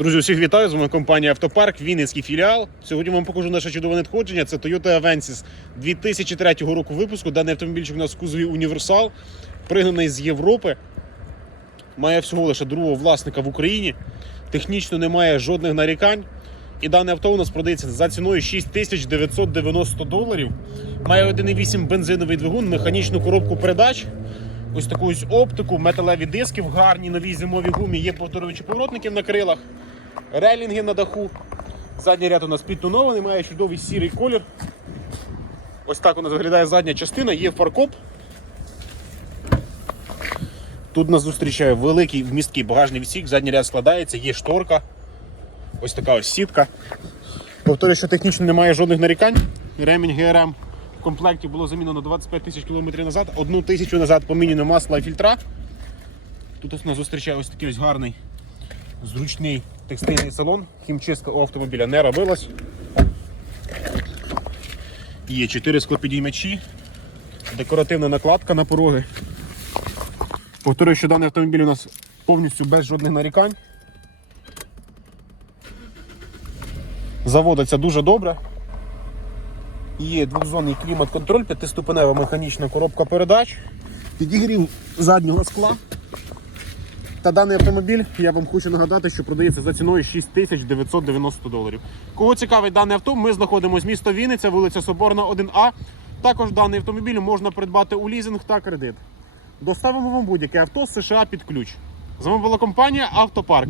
Друзі, усіх вітаю! З вами компанія Автопарк, Вінницький філіал. Сьогодні вам покажу наше чудове надходження. Це Toyota Avensis 2003 року випуску. Даний автомобільчик у нас в кузові універсал, пригнаний з Європи. Має всього лише другого власника в Україні. Технічно немає жодних нарікань. І дане авто у нас продається за ціною 6990 доларів. Має 1,8 бензиновий двигун, механічну коробку передач. Ось таку ось оптику, металеві диски в гарній новій зимовій гумі, є повторювачі поворотники на крилах, релінги на даху. Задній ряд у нас підтонований, має чудовий сірий колір. Ось так у нас виглядає задня частина, є фаркоп. Тут нас зустрічає великий вмісткий багажний відсік, задній ряд складається, є шторка. Ось така ось сітка. Повторюю, що технічно немає жодних нарікань. Ремінь ГРМ в комплекті було замінено 25 тисяч кілометрів назад, одну тисячу назад поміняно масло і фільтра. Тут нас зустрічає ось такий ось гарний, зручний текстильний салон. Хімчистка у автомобіля не робилась. Є 4 склопідіймачі, декоративна накладка на пороги. Повторюю, що даний автомобіль у нас повністю без жодних нарікань. Заводиться дуже добре. Є двохзонний клімат-контроль, п'ятиступенева механічна коробка передач, підігрів заднього скла. Та даний автомобіль, я вам хочу нагадати, що продається за ціною 6990 доларів. Кого цікавить дане авто, ми знаходимося місто Вінниця, вулиця Соборна, 1А. Також даний автомобіль можна придбати у лізинг та кредит. Доставимо вам будь-яке авто з США під ключ. З вами була компанія Автопарк.